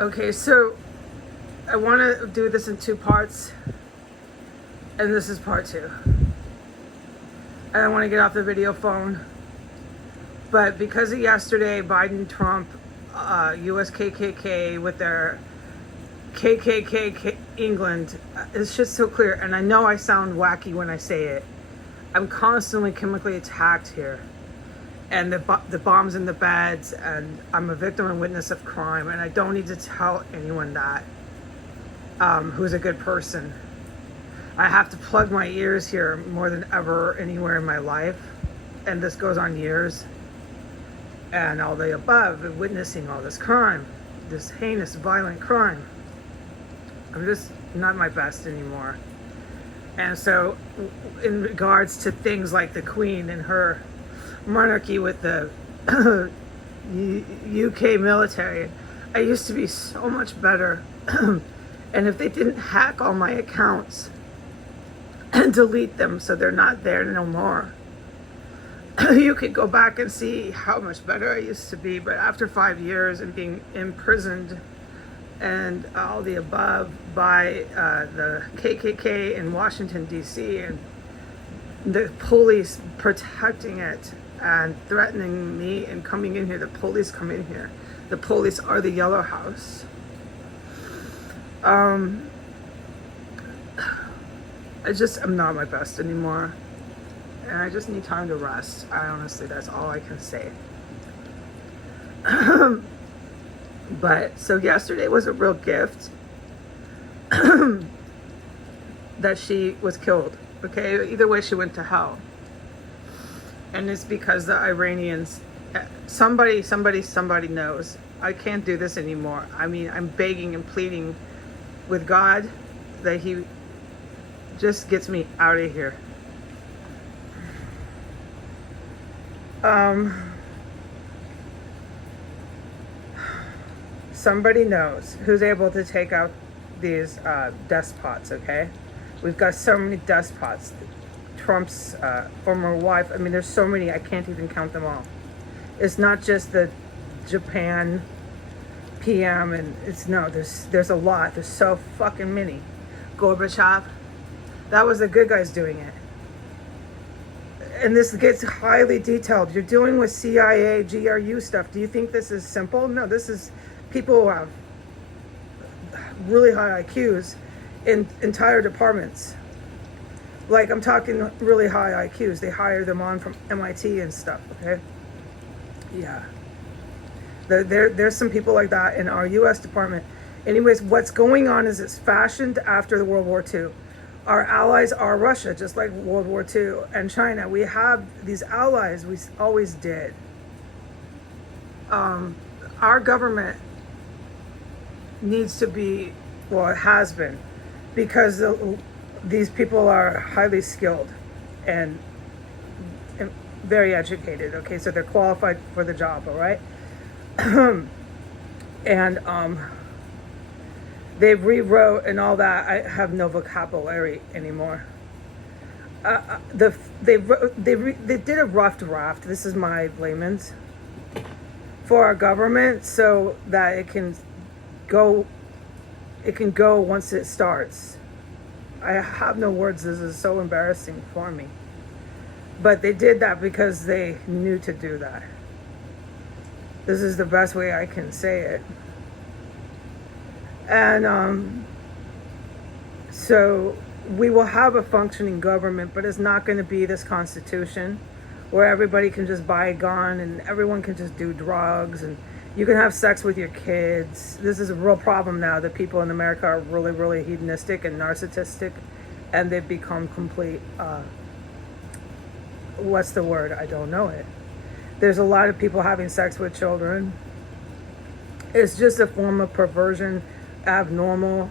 Okay, so I want to do this in two parts, and this is part two. I don't want to get off the video phone, but because of yesterday, Biden, Trump, US KKK with their KKK England, it's just so clear. And I know I sound wacky when I say it. I'm constantly chemically attacked here, and the bombs in the beds, and I'm a victim and witness of crime, and I don't need to tell anyone that, who's a good person. I have to plug my ears here more than ever anywhere in my life, and this goes on years, and all the above, and witnessing all this crime, this heinous, violent crime. I'm just not my best anymore. And so, in regards to things like the Queen and her monarchy with the UK military, I used to be so much better. And if they didn't hack all my accounts and delete them so they're not there no more, you could go back and see how much better I used to be. But after 5 years and being imprisoned and all the above by the KKK in Washington, D.C., and the police protecting it and threatening me and coming in here. The police come in here. The police are the Yellow House. I'm not my best anymore. And I just need time to rest. Honestly, that's all I can say. But so yesterday was a real gift that she was killed. Okay, either way, she went to hell. And it's because the Iranians, somebody knows. I can't do this anymore. I mean, I'm begging and pleading with God that He just gets me out of here. Somebody knows who's able to take out these despots, okay? We've got so many despots. Trump's former wife, I mean, there's so many, I can't even count them all. It's not just the Japan PM, and there's a lot. There's so fucking many. Gorbachev, that was the good guys doing it. And this gets highly detailed. You're dealing with CIA, GRU stuff. Do you think this is simple? No, this is people who have really high IQs in entire departments. Like, I'm talking really high IQs. They hire them on from MIT and stuff, okay? Yeah. There's some people like that in our U.S. department. Anyways, what's going on is it's fashioned after the World War II. Our allies are Russia, just like World War II, and China. We have these allies. We always did. Our government needs to be, well, it has been, because these people are highly skilled and very educated. Okay, so they're qualified for the job. All right. And they rewrote and all that. I have no vocabulary anymore. They did a rough draft. This is my layman's for our government, so that it can go once it starts. I have no words. This is so embarrassing for me. But they did that because they knew to do that. This is the best way I can say it. And so we will have a functioning government, but it's not going to be this constitution where everybody can just buy a gun and everyone can just do drugs and you can have sex with your kids. This is a real problem now that people in America are really, really hedonistic and narcissistic, and they've become complete, what's the word? I don't know it. There's a lot of people having sex with children. It's just a form of perversion, abnormal.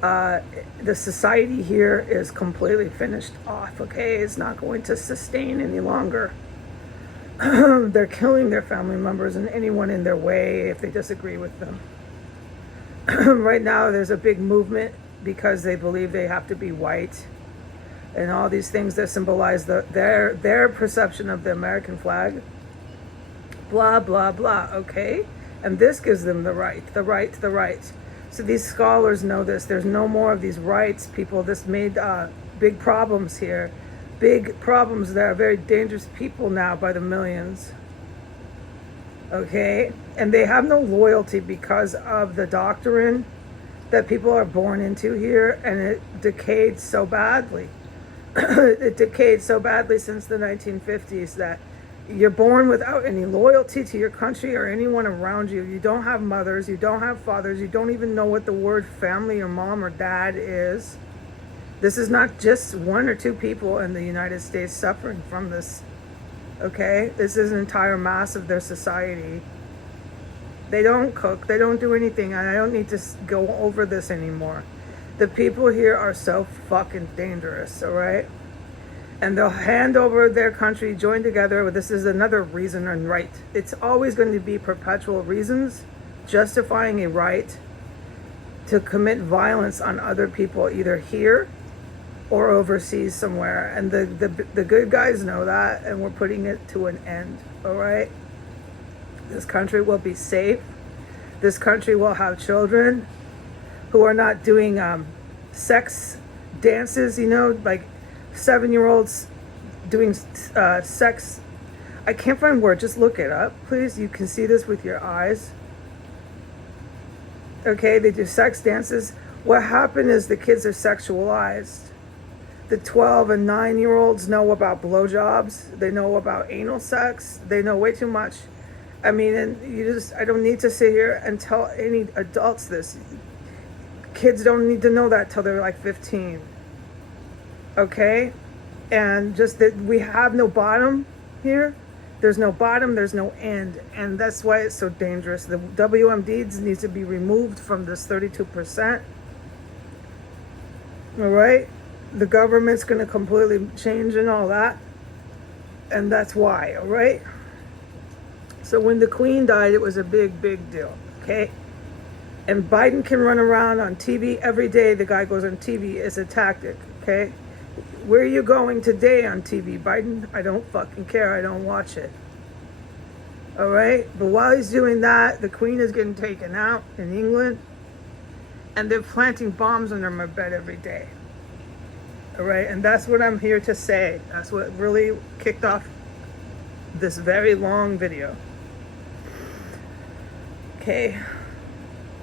The society here is completely finished off, okay? It's not going to sustain any longer. They're killing their family members and anyone in their way if they disagree with them. Right now, there's a big movement because they believe they have to be white and all these things that symbolize their perception of the American flag. Blah, blah, blah, okay? And this gives them the right, the right, the right. So these scholars know this. There's no more of these rights, people. This made big problems here. Big problems that are very dangerous people now by the millions. Okay? And they have no loyalty because of the doctrine that people are born into here, and it decayed so badly. It decayed so badly since the 1950s that you're born without any loyalty to your country or anyone around you. You don't have mothers, you don't have fathers, you don't even know what the word family or mom or dad is. This is not just one or two people in the United States suffering from this, okay? This is an entire mass of their society. They don't cook, they don't do anything, and I don't need to go over this anymore. The people here are so fucking dangerous, all right? And they'll hand over their country, join together. This is another reason and right. It's always going to be perpetual reasons justifying a right to commit violence on other people, either here or overseas somewhere. And the good guys know that, and we're putting it to an end, all right? This country will be safe. This country will have children who are not doing sex dances, you know, like 7-year-olds doing sex. I can't find word. Just look it up, please. You can see this with your eyes. Okay, they do sex dances. What happened is the kids are sexualized. The 12 and 9-year-olds know about blowjobs. They know about anal sex. They know way too much. I mean, and I don't need to sit here and tell any adults this. Kids don't need to know that till they're like 15. Okay? And just that we have no bottom here. There's no bottom, there's no end. And that's why it's so dangerous. The WMDs needs to be removed from this 32%. All right? The government's going to completely change and all that. And that's why, all right? So when the Queen died, it was a big, big deal, okay? And Biden can run around on TV every day. The guy goes on TV. It's a tactic, okay? Where are you going today on TV, Biden? I don't fucking care. I don't watch it. All right? But while he's doing that, the Queen is getting taken out in England. And they're planting bombs under my bed every day. All right? And that's what I'm here to say. That's what really kicked off this very long video. Okay?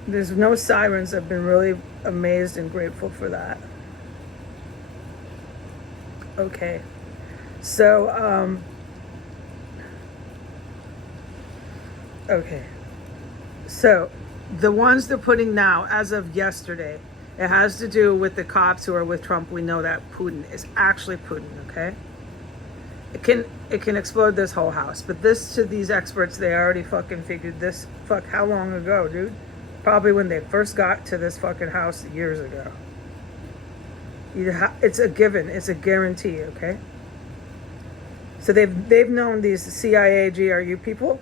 There's no sirens. I've been really amazed and grateful for that. Okay. So, okay. So, the ones they're putting now, as of yesterday, it has to do with the cops who are with Trump. We know that Putin is actually Putin, okay? It can explode this whole house. But this, to these experts, they already fucking figured this, how long ago, dude? Probably when they first got to this fucking house years ago. It's a given. It's a guarantee, okay? So they've known, these CIA, GRU people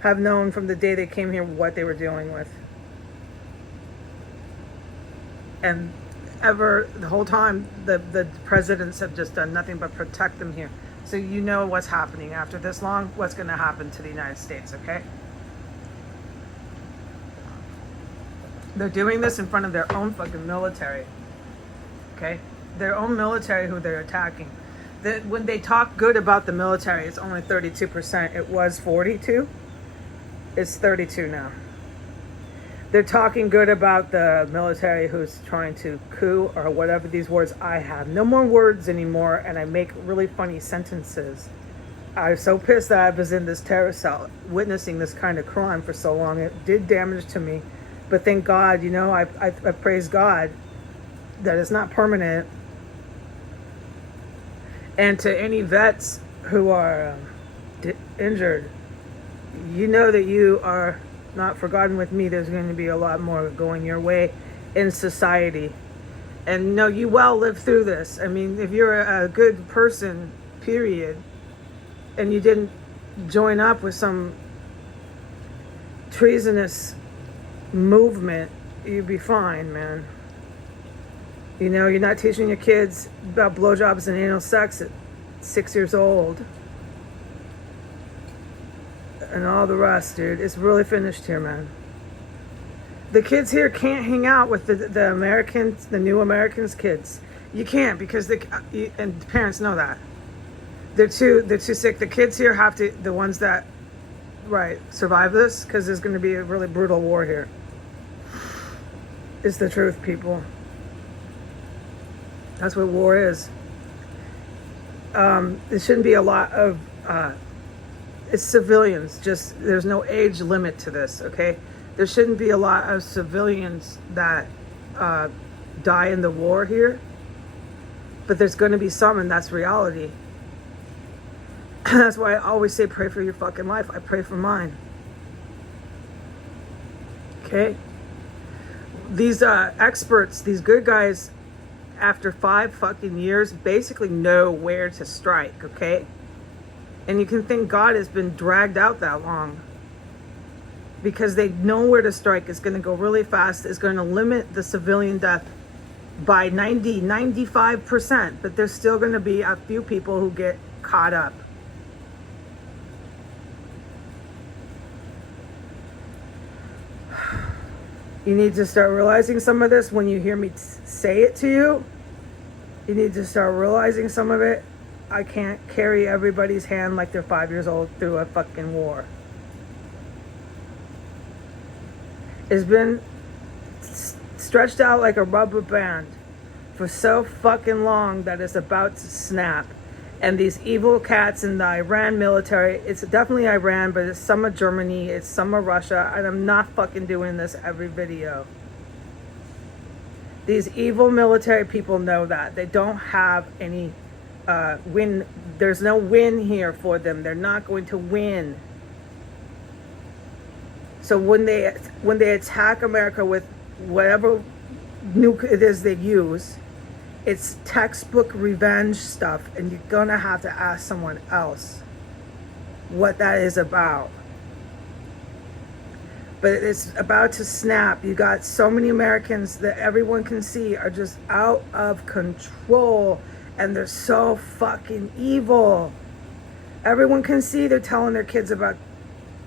have known from the day they came here what they were dealing with. And the whole time, the presidents have just done nothing but protect them here. So you know what's happening after this long, what's going to happen to the United States, okay? They're doing this in front of their own fucking military. Okay? Their own military who they're attacking. When they talk good about the military, it's only 32%. It was 42. It's 32 now. They're talking good about the military who's trying to coup or whatever these words I have. No more words anymore, and I make really funny sentences. I was so pissed that I was in this terror cell witnessing this kind of crime for so long. It did damage to me. But thank God, you know, I praise God that it's not permanent. And to any vets who are injured, you know that you are not forgotten with me. There's going to be a lot more going your way in society. And no, you well lived through this. I mean, if you're a good person, period, and you didn't join up with some treasonous movement, you'd be fine, man. You know, you're not teaching your kids about blowjobs and anal sex at 6 years old. and all the rest, dude. It's really finished here, man. The kids here can't hang out with the Americans, the new Americans kids. You can't, because and the parents know that. They're too sick. The kids here have to, the ones that, right, survive this, because there's going to be a really brutal war here. It's the truth, people. That's what war is. There shouldn't be a lot of, it's civilians. Just, there's no age limit to this, okay? There shouldn't be a lot of civilians that die in the war here. But there's going to be some, and that's reality. That's why I always say pray for your fucking life. I pray for mine. Okay? These experts, these good guys, after 5 fucking years, basically know where to strike, okay? And you can thank God it's been dragged out that long. Because they know where to strike. It's going to go really fast. It's going to limit the civilian death by 95%. But there's still going to be a few people who get caught up. You need to start realizing some of this when you hear me say it to you. You need to start realizing some of it. I can't carry everybody's hand like they're 5 years old through a fucking war. It's been stretched out like a rubber band for so fucking long that it's about to snap. And these evil cats in the Iran military, it's definitely Iran, but it's some of Germany, it's some of Russia, and I'm not fucking doing this every video. These evil military people know that. They don't have any win. There's no win here for them. They're not going to win. So when they attack America with whatever nuke it is they use, it's textbook revenge stuff, and you're gonna have to ask someone else what that is about. But it's about to snap. You got so many Americans that everyone can see are just out of control, and they're so fucking evil. Everyone can see they're telling their kids about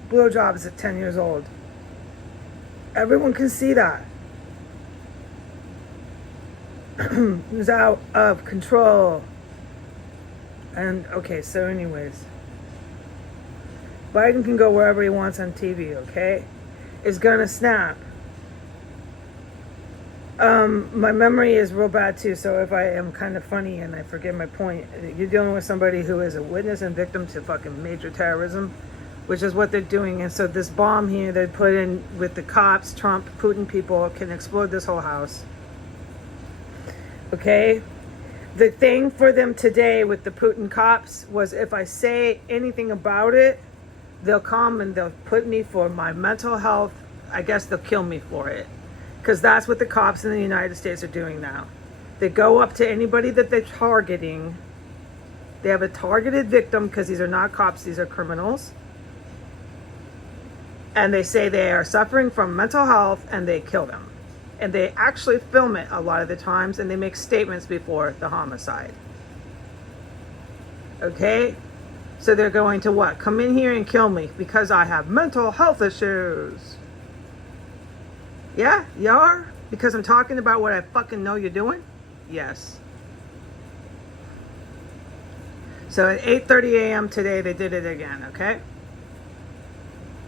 blowjobs at 10 years old. Everyone can see that. It's out of control. And okay, so anyways, Biden can go wherever he wants on TV, okay? It's gonna snap. My memory is real bad too, so if I am kind of funny and I forget my point, you're dealing with somebody who is a witness and victim to fucking major terrorism, which is what they're doing. And so this bomb here they put in with the cops, Trump, Putin people can explode this whole house. Okay? The thing for them today with the Putin cops was if I say anything about it, they'll come and they'll put me for my mental health. I guess they'll kill me for it. Because that's what the cops in the United States are doing now. They go up to anybody that they're targeting. They have a targeted victim because these are not cops, these are criminals. And they say they are suffering from mental health and they kill them. And they actually film it a lot of the times and they make statements before the homicide. Okay? So they're going to what? Come in here and kill me because I have mental health issues. Yeah? You are? Because I'm talking about what I fucking know you're doing? Yes. So at 8:30 a.m. today, they did it again, okay?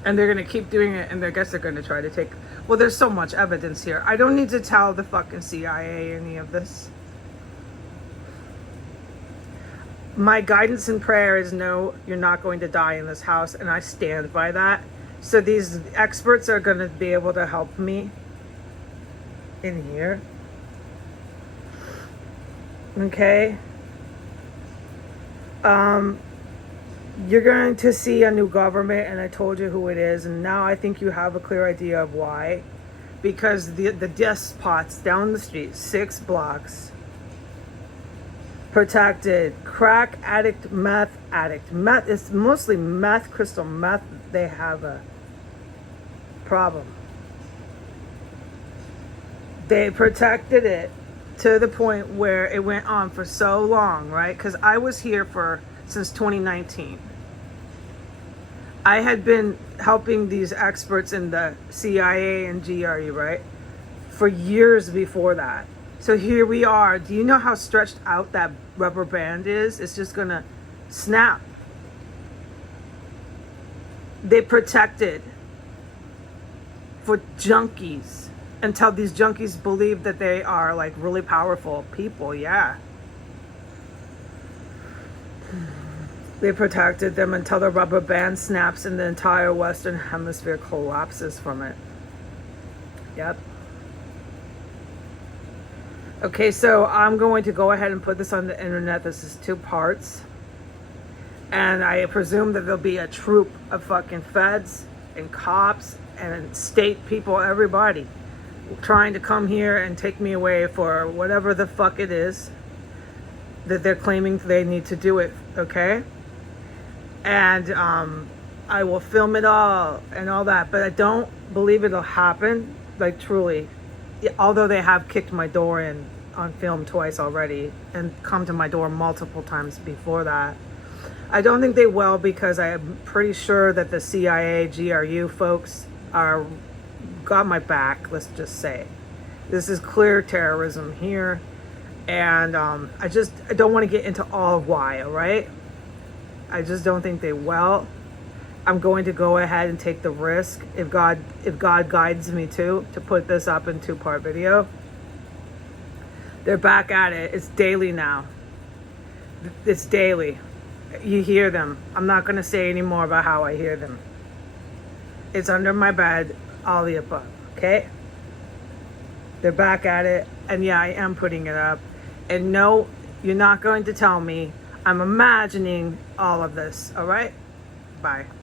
And they're going to keep doing it, and I guess they're going to try to take... Well, there's so much evidence here. I don't need to tell the fucking CIA any of this. My guidance and prayer is no, you're not going to die in this house, and I stand by that. So these experts are going to be able to help me in here. Okay? You're going to see a new government, and I told you who it is, and now I think you have a clear idea of why. Because the despots down the street, 6 blocks, protected, crack addict, meth addict. Meth, it's mostly meth, crystal meth, they have a problem. They protected it to the point where it went on for so long, right? Because I was here since 2019. I had been helping these experts in the CIA and GRU, right? For years before that. So here we are. Do you know how stretched out that rubber band is? It's just gonna snap. They protected for junkies until these junkies believe that they are like really powerful people. Yeah. They protected them until the rubber band snaps and the entire Western Hemisphere collapses from it. Yep. Okay, so I'm going to go ahead and put this on the internet. This is 2 parts. And I presume that there'll be a troop of fucking feds and cops and state people, everybody, trying to come here and take me away for whatever the fuck it is that they're claiming they need to do it, okay? And I will film it all and all that, but I don't believe it'll happen, like truly. Although they have kicked my door in on film twice already and come to my door multiple times before that. I don't think they will, because I am pretty sure that the CIA, GRU folks got my back, let's just say. This is clear terrorism here. And I don't want to get into all of why, all right? I just don't think they will. I'm going to go ahead and take the risk, if God guides me to put this up in 2-part video. They're back at it. It's daily now. It's daily. You hear them. I'm not going to say any more about how I hear them. It's under my bed, all the above, okay? They're back at it, and yeah, I am putting it up. And no, you're not going to tell me I'm imagining all of this, all right? Bye.